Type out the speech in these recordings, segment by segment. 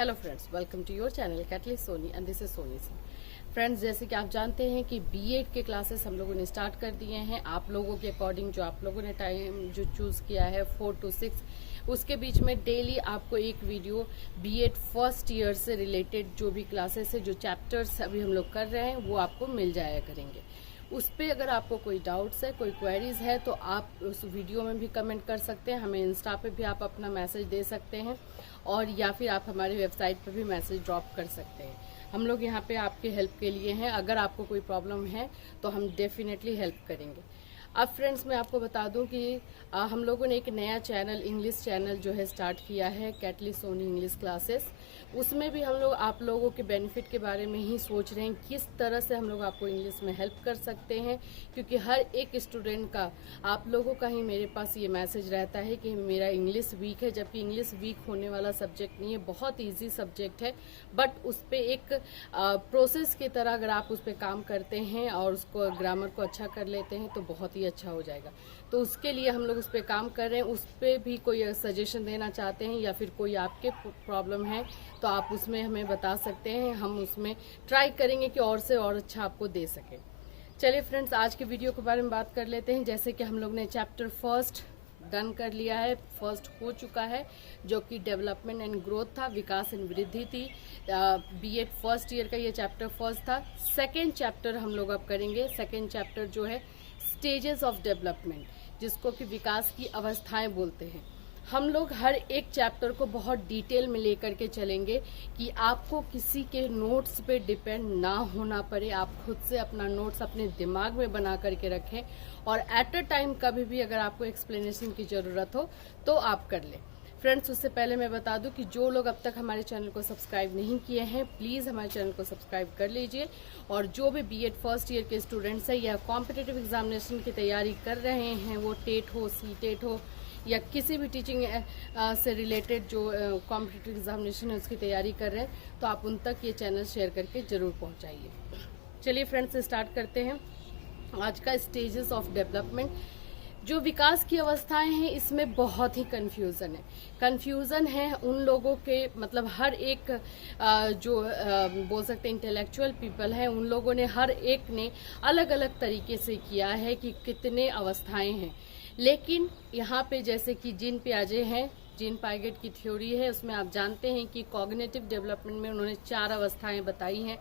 Hello friends, welcome to your channel catalyst Soni and this is Soni Singh. Friends, जैसे कि आप जानते हैं कि बीएड के क्लासेस हम लोगों ने स्टार्ट कर दिए हैं। आप लोगों के अकॉर्डिंग जो आप लोगों ने टाइम जो चूज किया है 4 to 6, उसके बीच में डेली आपको एक वीडियो बीएड फर्स्ट ईयर से रिलेटेड जो भी क्लासेस है, जो चैप्टर्स अभी हम लोग कर रहे हैं, वो आपको मिल जाया करेंगे। उस पर अगर आपको कोई डाउट्स है, कोई क्वेरीज है, तो आप उस वीडियो में भी कमेंट कर सकते हैं। हमें इंस्टा पे भी आप अपना मैसेज दे सकते हैं और या फिर आप हमारी वेबसाइट पर भी मैसेज ड्रॉप कर सकते हैं। हम लोग यहाँ पे आपके हेल्प के लिए हैं। अगर आपको कोई प्रॉब्लम है तो हम डेफिनेटली हेल्प करेंगे। अब फ्रेंड्स, मैं आपको बता दूं कि हम लोगों ने एक नया चैनल, इंग्लिश चैनल जो है स्टार्ट किया है, कैटलिस्ट सोनी इंग्लिश क्लासेस। उसमें भी हम लोग आप लोगों के बेनिफिट के बारे में ही सोच रहे हैं, किस तरह से हम लोग आपको इंग्लिश में हेल्प कर सकते हैं। क्योंकि हर एक स्टूडेंट का, आप लोगों का ही मेरे पास ये मैसेज रहता है कि मेरा इंग्लिश वीक है, जबकि इंग्लिश वीक होने वाला सब्जेक्ट नहीं है, बहुत ईजी सब्जेक्ट है। बट उस पर एक प्रोसेस की तरह अगर आप उस पर काम करते हैं और उसको ग्रामर को अच्छा कर लेते हैं तो बहुत ही अच्छा हो जाएगा। तो उसके लिए हम लोग उस पर काम कर रहे हैं। उस पर भी कोई सजेशन देना चाहते हैं या फिर कोई आपके प्रॉब्लम है तो आप उसमें हमें बता सकते हैं। हम उसमें ट्राई करेंगे कि और से और अच्छा आपको दे सके। चलिए फ्रेंड्स, आज के वीडियो के बारे में बात कर लेते हैं। जैसे कि हम लोग ने चैप्टर फर्स्ट डन कर लिया है, फर्स्ट हो चुका है, जो कि डेवलपमेंट एंड ग्रोथ था, विकास एंड वृद्धि थी। बीएड फर्स्ट ईयर का ये चैप्टर फर्स्ट था। सेकेंड चैप्टर हम लोग अब करेंगे। सेकेंड चैप्टर जो है स्टेजेस ऑफ डेवलपमेंट, जिसको कि विकास की अवस्थाएं बोलते हैं। हम लोग हर एक चैप्टर को बहुत डिटेल में लेकर के चलेंगे कि आपको किसी के नोट्स पे डिपेंड ना होना पड़े। आप खुद से अपना नोट्स अपने दिमाग में बना करके रखें और एट अ टाइम कभी भी अगर आपको एक्सप्लेनेशन की ज़रूरत हो तो आप कर लें। फ्रेंड्स, उससे पहले मैं बता दूं कि जो लोग अब तक हमारे चैनल को सब्सक्राइब नहीं किए हैं, प्लीज़ हमारे चैनल को सब्सक्राइब कर लीजिए। और जो भी बीएड फर्स्ट ईयर के स्टूडेंट्स हैं या कॉम्पिटिटिव एग्जामिनेशन की तैयारी कर रहे हैं, वो टेट हो, सीटेट हो या किसी भी टीचिंग से रिलेटेड जो कॉम्पिटिटिव एग्जामिनेशन है उसकी तैयारी कर रहे हैं, तो आप उन तक ये चैनल शेयर करके ज़रूर पहुँचाइए। चलिए फ्रेंड्स, स्टार्ट करते हैं आज का स्टेजेस ऑफ डेवलपमेंट। जो विकास की अवस्थाएं हैं, इसमें बहुत ही कंफ्यूजन है उन लोगों के, मतलब हर एक जो बोल सकते हैं इंटेलेक्चुअल पीपल हैं, उन लोगों ने हर एक ने अलग अलग तरीके से किया है कि कितने अवस्थाएं हैं। लेकिन यहाँ पे जैसे कि जीन पियाजे हैं, जीन पाइगेट की थ्योरी है, उसमें आप जानते हैं कि कॉग्निटिव डेवलपमेंट में उन्होंने 4 अवस्थाएं बताई हैं।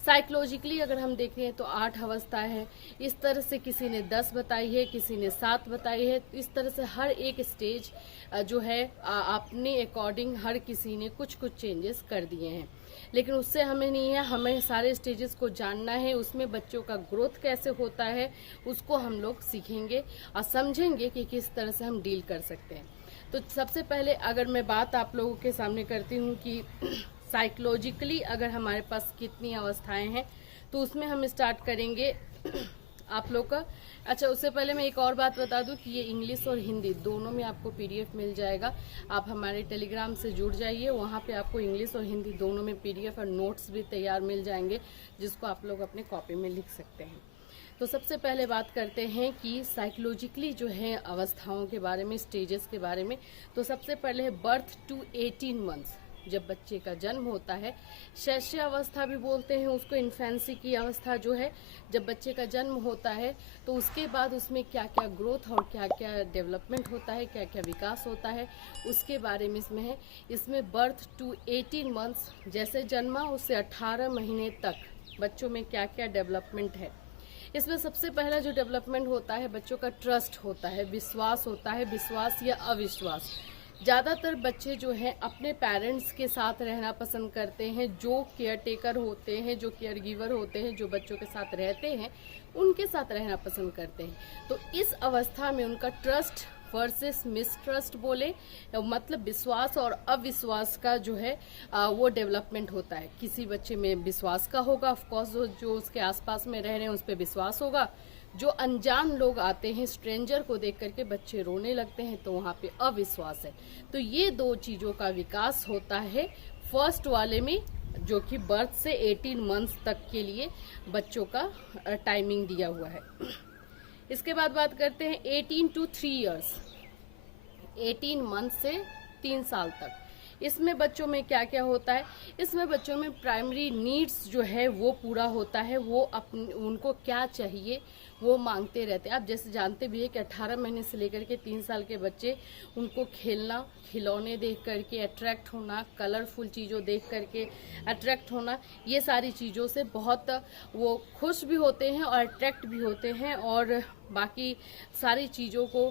साइकोलॉजिकली अगर हम देखें तो 8 अवस्था है। इस तरह से किसी ने 10 बताई है, किसी ने 7 बताई है। इस तरह से हर एक स्टेज जो है अपने अकॉर्डिंग हर किसी ने कुछ कुछ चेंजेस कर दिए हैं। लेकिन उससे हमें नहीं है, हमें सारे स्टेजेस को जानना है। उसमें बच्चों का ग्रोथ कैसे होता है उसको हम लोग सीखेंगे और समझेंगे कि किस तरह से हम डील कर सकते हैं। तो सबसे पहले अगर मैं बात आप लोगों के सामने करती हूँ कि साइकोलॉजिकली अगर हमारे पास कितनी अवस्थाएं हैं, तो उसमें हम स्टार्ट करेंगे आप लोग का। अच्छा, उससे पहले मैं एक और बात बता दूं कि ये इंग्लिश और हिंदी दोनों में आपको पीडीएफ मिल जाएगा। आप हमारे टेलीग्राम से जुड़ जाइए, वहाँ पे आपको इंग्लिश और हिंदी दोनों में पीडीएफ और नोट्स भी तैयार मिल जाएंगे, जिसको आप लोग अपने कॉपी में लिख सकते हैं। तो सबसे पहले बात करते हैं कि साइकोलॉजिकली जो है अवस्थाओं के बारे में, स्टेजेस के बारे में। तो सबसे पहले है बर्थ टू 18 मंथ्स, जब बच्चे का जन्म होता है। शैशव अवस्था भी बोलते हैं उसको, इन्फेंसी की अवस्था जो है, जब बच्चे का जन्म होता है तो उसके बाद उसमें क्या क्या ग्रोथ और क्या क्या डेवलपमेंट होता है, क्या क्या विकास होता है, उसके बारे में इसमें है। इसमें बर्थ टू 18 मंथ्स, जैसे जन्मा उससे 18 महीने तक बच्चों में क्या क्या डेवलपमेंट है। इसमें सबसे पहला जो डेवलपमेंट होता है, बच्चों का ट्रस्ट होता है, विश्वास होता है, विश्वास या अविश्वास। ज़्यादातर बच्चे जो हैं अपने पेरेंट्स के साथ रहना पसंद करते हैं, जो केयर टेकर होते हैं, जो केयर गिवर होते हैं, जो बच्चों के साथ रहते हैं, उनके साथ रहना पसंद करते हैं। तो इस अवस्था में उनका ट्रस्ट वर्सेस मिसट्रस्ट बोले, मतलब विश्वास और अविश्वास का जो है वो डेवलपमेंट होता है। किसी बच्चे में विश्वास का होगा, ऑफकोर्स जो उसके आसपास में रह रहे हैं उस पर विश्वास होगा। जो अनजान लोग आते हैं, स्ट्रेंजर को देख करके बच्चे रोने लगते हैं, तो वहाँ पे अविश्वास है। तो ये 2 चीज़ों का विकास होता है फर्स्ट वाले में, जो कि बर्थ से 18 मंथ्स तक के लिए बच्चों का टाइमिंग दिया हुआ है। इसके बाद बात करते हैं 18 to 3 इयर्स, 18 मंथ से 3 साल तक। इसमें बच्चों में क्या क्या होता है, इसमें बच्चों में प्राइमरी नीड्स जो है वो पूरा होता है। वो उनको क्या चाहिए वो मांगते रहते हैं। आप जैसे जानते भी है कि 18 महीने से लेकर के 3 साल के बच्चे, उनको खेलना, खिलौने देख करके अट्रैक्ट होना, कलरफुल चीज़ों देख करके अट्रैक्ट होना, ये सारी चीज़ों से बहुत वो खुश भी होते हैं और अट्रैक्ट भी होते हैं, और बाकी सारी चीज़ों को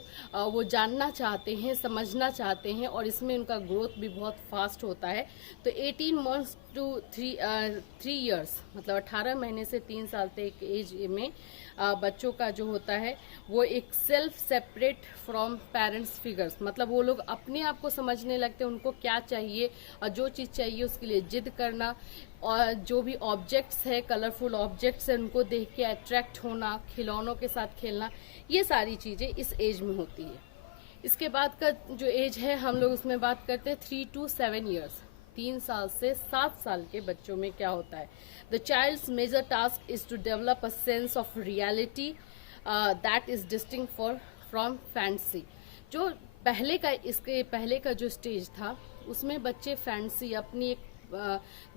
वो जानना चाहते हैं, समझना चाहते हैं, और इसमें उनका ग्रोथ भी बहुत फास्ट होता है। तो 18 मंथ्स टू 3 ईयर्स मतलब 18 महीने से 3 साल तक एज में बच्चों का जो होता है वो एक self separate from parents figures, मतलब वो लोग अपने आप को समझने लगते हैं, उनको क्या चाहिए और जो चीज़ चाहिए उसके लिए जिद करना, और जो भी ऑब्जेक्ट्स है, कलरफुल ऑब्जेक्ट्स है, उनको देख के अट्रैक्ट होना, खिलौनों के साथ खेलना, ये सारी चीज़ें इस एज में होती है। इसके बाद का जो एज है हम लोग उसमें बात करते हैं 3 to 7 ईयर्स। 3 साल से 7 साल के बच्चों में क्या होता है, the child's major task is to develop a sense of reality that is distinct from fancy. जो इसके पहले का जो स्टेज था उसमें बच्चे फैंसी, अपनी एक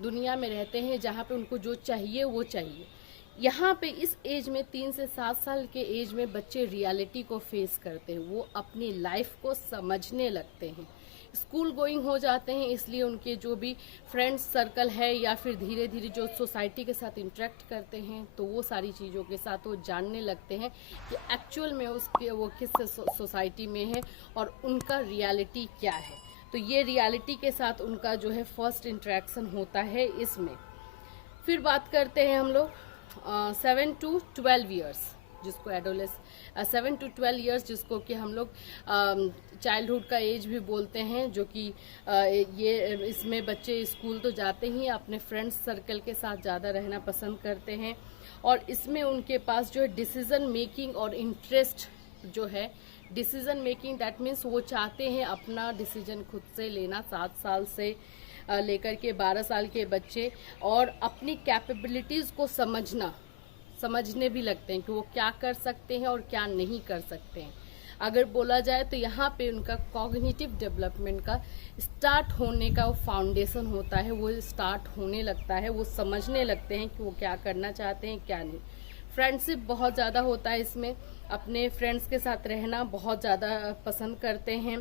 दुनिया में रहते हैं जहाँ पे उनको जो चाहिए वो चाहिए। यहाँ पे इस एज में 3 से 7 साल के एज में बच्चे रियलिटी को फेस करते हैं, वो अपनी लाइफ को समझने लगते हैं, स्कूल गोइंग हो जाते हैं, इसलिए उनके जो भी फ्रेंड्स सर्कल है या फिर धीरे धीरे जो सोसाइटी के साथ इंटरेक्ट करते हैं तो वो सारी चीज़ों के साथ वो जानने लगते हैं कि एक्चुअल में वो किस सोसाइटी में है और उनका रियलिटी क्या है। तो ये रियलिटी के साथ उनका जो है फर्स्ट इंटरेक्शन होता है इसमें। फिर बात करते हैं हम लोग 7 to 12 ईयर्स, जिसको एडोलेस 7 to 12 ईयर्स जिसको कि हम लोग चाइल्डहुड का एज भी बोलते हैं, जो कि ये इसमें बच्चे स्कूल तो जाते ही अपने फ्रेंड्स सर्कल के साथ ज़्यादा रहना पसंद करते हैं, और इसमें उनके पास जो है डिसीजन मेकिंग और इंटरेस्ट जो है, डिसीजन मेकिंग दैट मीन्स वो चाहते हैं अपना डिसीजन खुद से लेना। 7 साल से लेकर के 12 साल के बच्चे, और अपनी कैपेबिलिटीज़ को समझने भी लगते हैं कि वो क्या कर सकते हैं और क्या नहीं कर सकते हैं। अगर बोला जाए तो यहाँ पे उनका कॉग्निटिव डेवलपमेंट का स्टार्ट होने का वो फाउंडेशन होता है, वो स्टार्ट होने लगता है, वो समझने लगते हैं कि वो क्या करना चाहते हैं क्या नहीं। फ्रेंडशिप बहुत ज़्यादा होता है इसमें, अपने फ्रेंड्स के साथ रहना बहुत ज़्यादा पसंद करते हैं।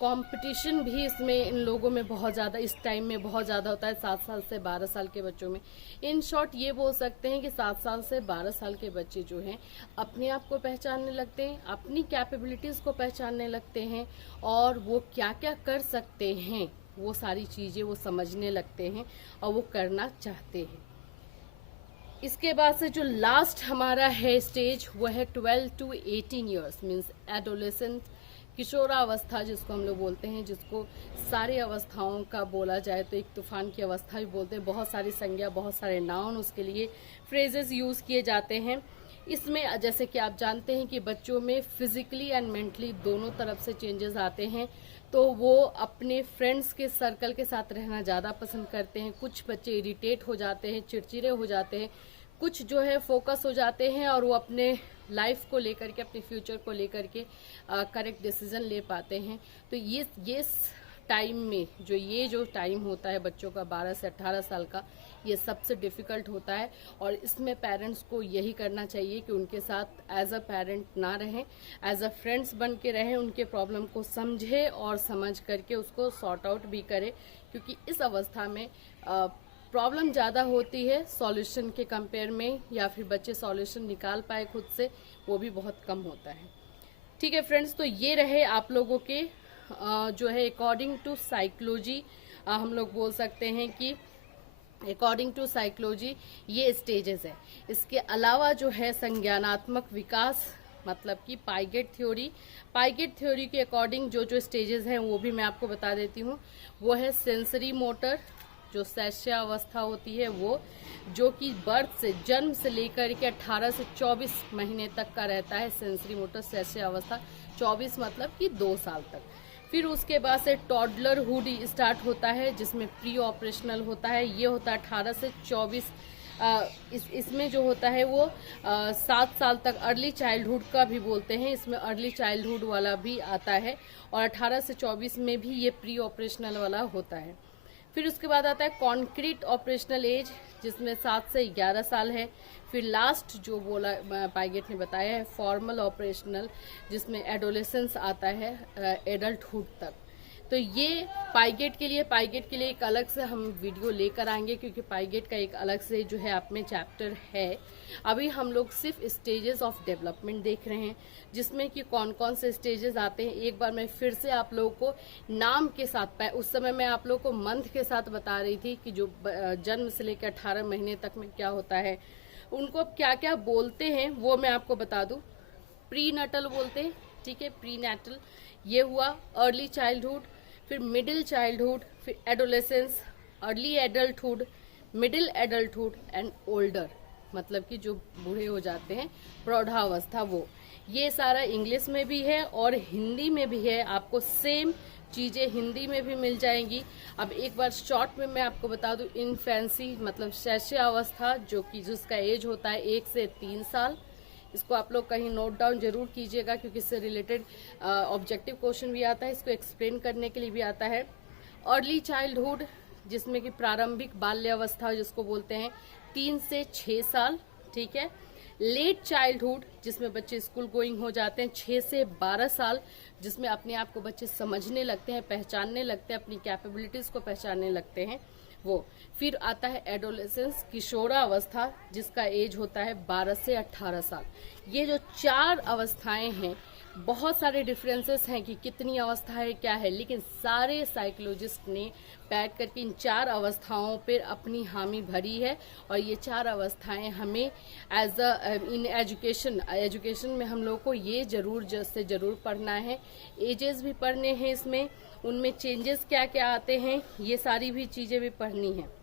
कंपटीशन भी इसमें इन लोगों में बहुत ज़्यादा, इस टाइम में बहुत ज़्यादा होता है 7 साल से 12 साल के बच्चों में। इन शॉर्ट ये बोल सकते हैं कि 7 साल से 12 साल के बच्चे जो हैं अपने आप को पहचानने लगते हैं, अपनी कैपेबिलिटीज़ को पहचानने लगते हैं, और वो क्या क्या कर सकते हैं वो सारी चीज़ें वो समझने लगते हैं और वो करना चाहते हैं। इसके बाद से जो लास्ट हमारा है स्टेज वो है 12 to 18 ईयर्स, मीन्स एडोलेसेंट, किशोरावस्था जिसको हम लोग बोलते हैं, जिसको सारी अवस्थाओं का बोला जाए तो एक तूफान की अवस्था भी बोलते हैं। बहुत सारी संज्ञा, बहुत सारे नाउन उसके लिए फ्रेजेस यूज़ किए जाते हैं। इसमें जैसे कि आप जानते हैं कि बच्चों में फिजिकली एंड मेंटली दोनों तरफ से चेंजेस आते हैं, तो वो अपने फ्रेंड्स के सर्कल के साथ रहना ज़्यादा पसंद करते हैं। कुछ बच्चे इरिटेट हो जाते हैं, चिड़चिड़े हो जाते हैं, कुछ जो है फोकस हो जाते हैं और वो अपने लाइफ को लेकर के, अपने फ्यूचर को लेकर के करेक्ट डिसीजन ले पाते हैं। तो ये टाइम में जो टाइम होता है बच्चों का 12 से 18 साल का, ये सबसे डिफ़िकल्ट होता है, और इसमें पेरेंट्स को यही करना चाहिए कि उनके साथ एज अ पेरेंट ना रहें, एज अ फ्रेंड्स बन के रहें, उनके प्रॉब्लम को समझे और समझ करके उसको सॉर्ट आउट भी करें, क्योंकि इस अवस्था में प्रॉब्लम ज़्यादा होती है सॉल्यूशन के कंपेयर में, या फिर बच्चे सॉल्यूशन निकाल पाए खुद से, वो भी बहुत कम होता है। ठीक है फ्रेंड्स, तो ये रहे आप लोगों के जो है अकॉर्डिंग टू साइकोलॉजी, हम लोग बोल सकते हैं कि अकॉर्डिंग टू साइकोलॉजी ये स्टेजेस है। इसके अलावा जो है संज्ञानात्मक विकास, मतलब कि पाइगेट थ्योरी के अकॉर्डिंग जो स्टेजेस हैं वो भी मैं आपको बता देती हूँ। वो है सेंसरी मोटर, जो शैशवावस्था होती है वो, जो कि बर्थ से, जन्म से लेकर के 18 से 24 महीने तक का रहता है सेंसरी मोटर शैशवावस्था, 24 मतलब कि 2 साल तक। फिर उसके बाद से टॉडलरहुड स्टार्ट होता है, जिसमें प्री ऑपरेशनल होता है, ये होता है 18 से 24 इसमें जो होता है वो 7 साल तक अर्ली चाइल्डहुड का भी बोलते हैं, इसमें अर्ली चाइल्डहुड वाला भी आता है, और 18 से 24 में भी ये प्री ऑपरेशनल वाला होता है। फिर उसके बाद आता है कॉन्क्रीट ऑपरेशनल एज, जिसमें 7 से 11 साल है। फिर लास्ट जो बोला पाइगेट ने बताया है फॉर्मल ऑपरेशनल, जिसमें एडोलेसेंस आता है एडल्टहुड तक। तो ये पाइगेट के लिए एक अलग से हम वीडियो लेकर आएंगे, क्योंकि पाइगेट का एक अलग से जो है आप में चैप्टर है। अभी हम लोग सिर्फ स्टेजेस ऑफ डेवलपमेंट देख रहे हैं, जिसमें कि कौन कौन से स्टेजेस आते हैं। एक बार मैं फिर से आप लोगों को नाम के साथ, उस समय मैं आप लोगों को मंथ के साथ बता रही थी कि जो जन्म से लेकर 18 महीने तक में क्या होता है, उनको क्या क्या बोलते हैं वो मैं आपको बता दूं। प्री नटल बोलते हैं, ठीक है, प्री नैटल ये हुआ, अर्ली चाइल्डहुड, फिर मिडिल चाइल्डहुड, फिर adolescence, early adulthood, middle adulthood and older, मतलब कि जो बूढ़े हो जाते हैं, प्रौढ़ावस्था, वो ये सारा इंग्लिश में भी है और हिंदी में भी है। आपको सेम चीजें हिंदी में भी मिल जाएंगी। अब एक बार शॉर्ट में मैं आपको बता दूं, इन्फेंसी मतलब शैशवावस्था, जो कि जिसका एज होता है 1 से 3 साल। इसको आप लोग कहीं नोट डाउन जरूर कीजिएगा, क्योंकि इससे रिलेटेड ऑब्जेक्टिव क्वेश्चन भी आता है, इसको एक्सप्लेन करने के लिए भी आता है। अर्ली चाइल्डहुड, जिसमें कि प्रारंभिक बाल्यावस्था जिसको बोलते हैं, 3 से 6 साल, ठीक है। लेट चाइल्डहुड, जिसमें बच्चे स्कूल गोइंग हो जाते हैं, 6 से 12 साल, जिसमें अपने आप को बच्चे समझने लगते हैं, पहचानने लगते हैं, अपनी कैपेबिलिटीज को पहचानने लगते हैं वो। फिर आता है एडोलेसेंस, किशोरावस्था, जिसका एज होता है 12 से 18 साल। ये जो 4 अवस्थाएं हैं, बहुत सारे डिफरेंसेस हैं कि कितनी अवस्था है क्या है, लेकिन सारे साइकोलॉजिस्ट ने बैठ करके इन 4 अवस्थाओं पर अपनी हामी भरी है। और ये 4 अवस्थाएं हमें एज अ इन एजुकेशन में हम लोग को ये जरूर पढ़ना है। एजेस भी पढ़ने हैं इसमें, उनमें चेंजेस क्या क्या आते हैं, ये सारी भी चीजें भी पढ़नी है।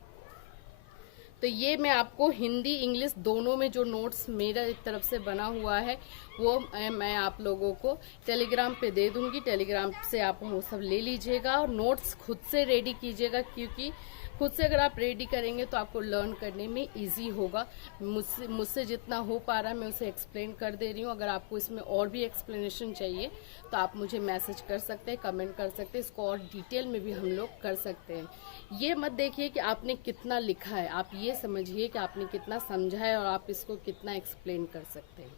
तो ये मैं आपको हिंदी इंग्लिश दोनों में जो नोट्स मेरा तरफ से बना हुआ है वो मैं आप लोगों को टेलीग्राम पे दे दूंगी। टेलीग्राम से आप वो सब ले लीजिएगा और नोट्स खुद से रेडी कीजिएगा, क्योंकि खुद से अगर आप रेडी करेंगे तो आपको लर्न करने में इजी होगा। मुझसे जितना हो पा रहा है मैं उसे एक्सप्लेन कर दे रही हूँ। अगर आपको इसमें और भी एक्सप्लेनेशन चाहिए तो आप मुझे मैसेज कर सकते हैं, कमेंट कर सकते हैं, इसको और डिटेल में भी हम लोग कर सकते हैं। ये मत देखिए कि आपने कितना लिखा है, आप ये समझिए कि आपने कितना समझा है और आप इसको कितना एक्सप्लेन कर सकते हैं।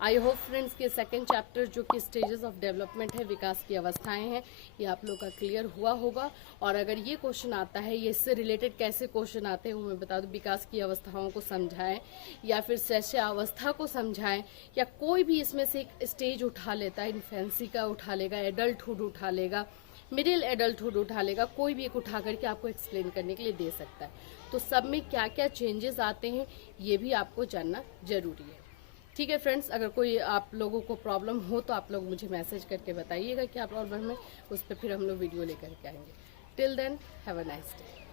आई होप फ्रेंड्स के सेकेंड चैप्टर जो कि स्टेजेस ऑफ डेवलपमेंट है, विकास की अवस्थाएं हैं, ये आप लोग का क्लियर हुआ होगा। और अगर ये क्वेश्चन आता है, ये इससे रिलेटेड कैसे क्वेश्चन आते हैं वो मैं बता दूं। विकास की अवस्थाओं को समझाएं या फिर शैशवावस्था को समझाएं, या कोई भी इसमें से एक स्टेज उठा लेता है, इन्फेंसी का उठा लेगा, एडल्टहुड उठा लेगा, मिडिल एडल्टहुड उठा लेगा, कोई भी एक उठा करके आपको एक्सप्लेन करने के लिए दे सकता है। तो सब में क्या क्या चेंजेस आते हैं ये भी आपको जानना जरूरी है। ठीक है फ्रेंड्स, अगर कोई आप लोगों को प्रॉब्लम हो तो आप लोग मुझे मैसेज करके बताइएगा क्या प्रॉब्लम है, उस पर फिर हम लोग वीडियो लेकर के आएंगे। Till then have a nice day.